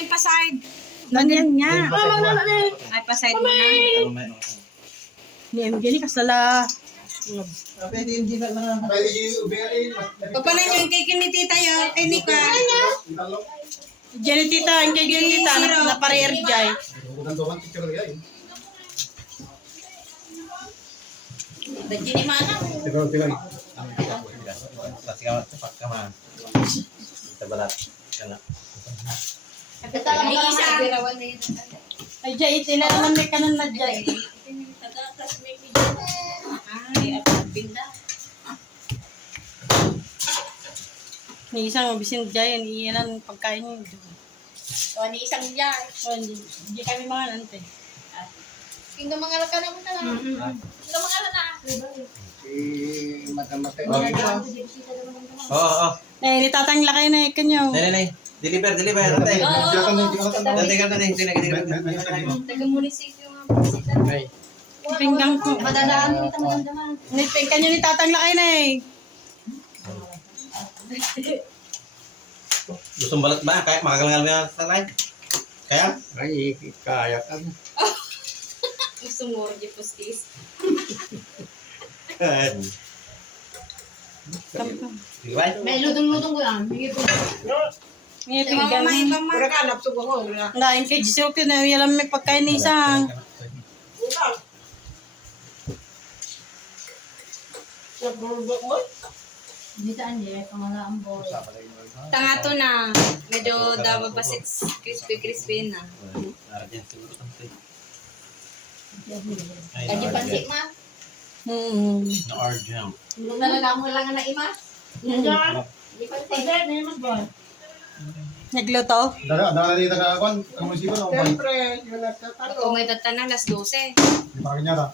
Ay, paside. Nandiyan niya. Ay, paside mo na. Ni MJ ni kasala. Papanan niyo yung cake ni tita yun. Kay Nika. Diyan tita, ang kay tita na parir jay. Dadji ni mana. May isa. Ay jay itila naman may kanon na jay. Ay, at binda. Ni isang mabisin jay, iyan ang pagkain niyo. O, ni isang jar. So, hindi kami mga nante. Tingnan mga ka naman na lang. Tingnan mga na. Oo. Nitatang lakay na ikan niyo. Nay. Deliver. Tatay. Tatay ka na rin. Taga-munisipyo nga po si tatay. Pinggang ko. Madadaan mo kita magandang. Nitpingkan niyo ni tatang lakay na eh. Gustong balat ba? Kaya makakalangal mo yan sa tatay? Kaya? Ay, kaya ka. Gusto mo, di postis. Sige ba? May ludong-ludong ko lang. Hindi ko. Ngayon Mama, pinggan. mama. Lain kay Jisoo ko na yalam may pagkain ni isang. Ditaan niya, pangalaan po. Tangato na. Medyo dawa pa crispy na. Ardiyan siguro tanto. Kaya pansit ma. No ardiyan. Nalaga mo lang na ima. Di pansit. Nagluto. Dala dito ka kwan, ang musibo na umbay. Ako may tatana, las 12. Di pa kanya ta.